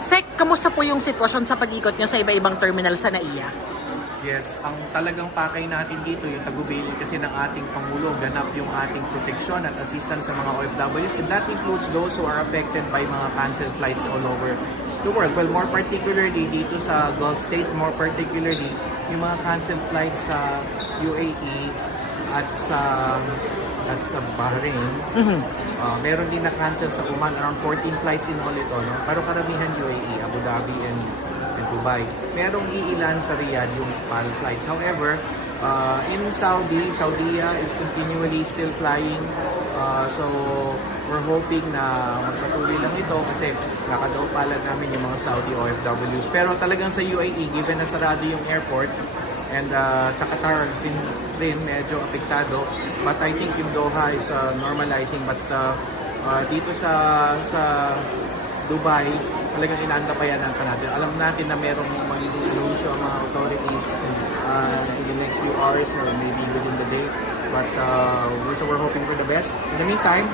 Sek, kamusta po yung sitwasyon sa pag-ikot nyo sa iba-ibang terminal sa NAIA? Yes, ang talagang pakay natin dito, yung tagubilin kasi ng ating Pangulo, ganap yung ating proteksyon at assistance sa mga OFWs, and that includes those who are affected by mga canceled flights all over the world. Well, more particularly dito sa Gulf States, more particularly yung mga canceled flights sa UAE at sa Bahrain. Meron din na-cancel sa Oman, around 14 flights in all ito, no? Pero karamihan UAE, Abu Dhabi and Dubai. Merong iilan sa Riyadh yung PAL flights. However, in Saudi is continually still flying. So, we're hoping na magpatuloy lang ito kasi nakadaw pala namin yung mga Saudi OFWs. Pero talagang sa UAE, given na sarado yung airport, and sa Qatar rin medyo apektado, but I think yung Doha is normalizing. But dito sa Dubai, talagang inaantabayan natin. Alam natin na merong magiging anunsyo ang mga authorities in the next few hours or maybe within the day. But we're hoping for the best. In the meantime,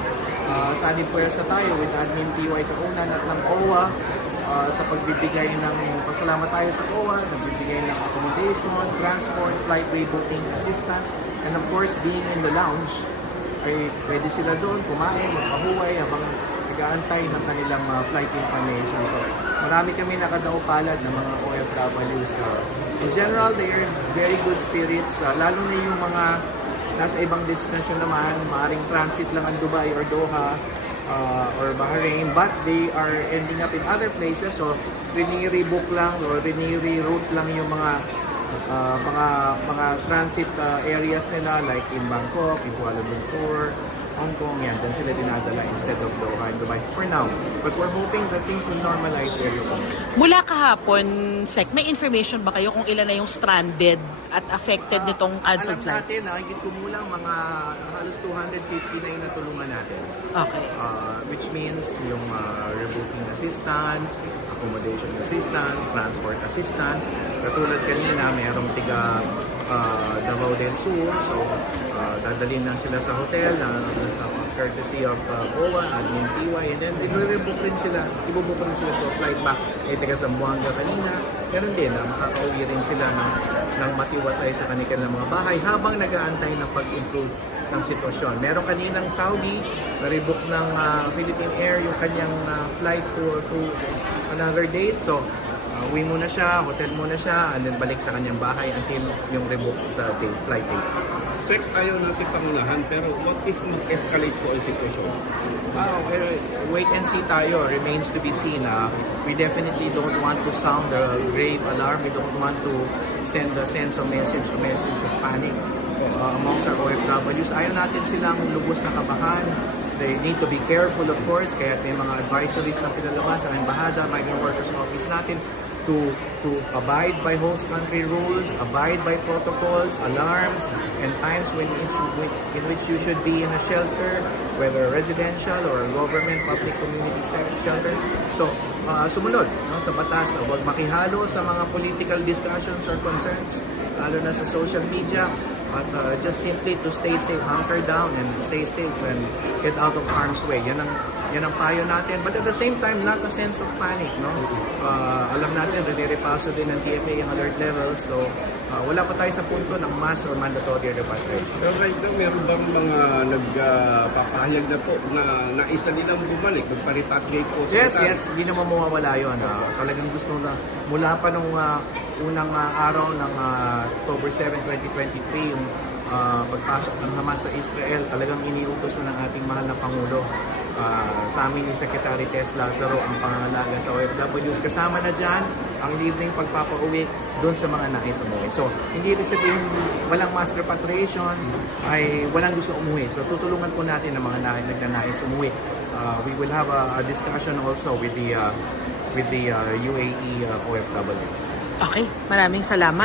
sanib po sa tayo with Admin PY Kaunan at ng OWA sa pagbibigay ng pasalamat tayo sa OWA, nagbibigay ng accommodation, transport, flight way booking assistance, and of course, being in the lounge, ay pwede sila doon kumain, magpahuway habang nag-aantay ng kanilang flight information. So, marami kami nakadao palad ng mga OFWs. In general, they are very good spirits, lalo na yung mga nasa ibang destination naman, maaaring transit lang ang Dubai or Doha, or Bahrain, but they are ending up in other places, so riniri-book lang or riniri-route lang yung mga transit areas nila like in Bangkok, in Kuala Lumpur, Hong Kong, yan, dyan sila dinadala instead of Doha and Dubai for now. But we're hoping that things will normalize very soon. Mula kahapon, Sek, may information ba kayo kung ilan na yung stranded at affected nitong canceled Alam flights? natin, higit kumulang mga halos 250 na yung natulungan natin. Okay. Which means yung rebooking assistance, accommodation assistance, transport assistance. Katulad kanina, mayroong tiga Davao del Sur. So, dadalhin lang sila sa hotel na sa courtesy of OWA, Admin PY, and then i-rebook rin sila, ibubook rin sila to flight back. Taga Zamboanga kanina. Meron din na makakauwi rin sila ng matiwasay sa kanilang mga bahay habang nag-aantay ng pag-improve ng sitwasyon. Meron kaninang Saudi, na-rebook ng Philippine Air yung kanyang flight to another date. So, uwi muna siya, hotel muna siya, and then balik sa kanyang bahay until yung rebook sa flight date. Sek, ayaw natin pangunahan, pero what if mag-escalate po ang sitwasyon? Wait and see tayo. Remains to be seen. We definitely don't want to sound a grave alarm. We don't want to send a message of panic amongst our OFWs. Ayaw natin silang lubos na kabahan. They need to be careful, of course, kaya may mga advisories na pinalabas ang Embahada, Migrant Workers Office natin to abide by host country rules, abide by protocols, alarms, and times in which you should be in a shelter, whether residential or government, public community shelter. So, sumunod sa batas, huwag makihalo sa mga political discussions or concerns, lalo na sa social media. But just simply to stay safe, hunker down and stay safe and get out of harm's way. Yan ang payo natin. But at the same time, not a sense of panic, no? Alam natin, re-repaso din ng TFA ang alert levels. So, wala pa tayo sa punto ng mass or mandatory repatriation. Pero right now, meron bang mga nagpapahayag na po na naisa nilang bumalik, magpa-repatriate po? Yes, hindi naman mawawala yun. Talagang gusto na, mula pa nung unang araw ng October 7, 2023, yung pagpasok ng Hamas sa Israel, talagang iniutos na ng ating mahal na Pangulo. Sa amin ni Secretary Tess Lazaro ang pangangalaga sa OFWs. Kasama na dyan ang libreng pagpapauwi doon sa mga nais umuwi. So, hindi rin sabihin walang mass repatriation ay walang gusto umuwi. So, tutulungan po natin ang mga nagnanais umuwi. We will have a discussion also with the UAE OFWs. Okay, maraming salamat.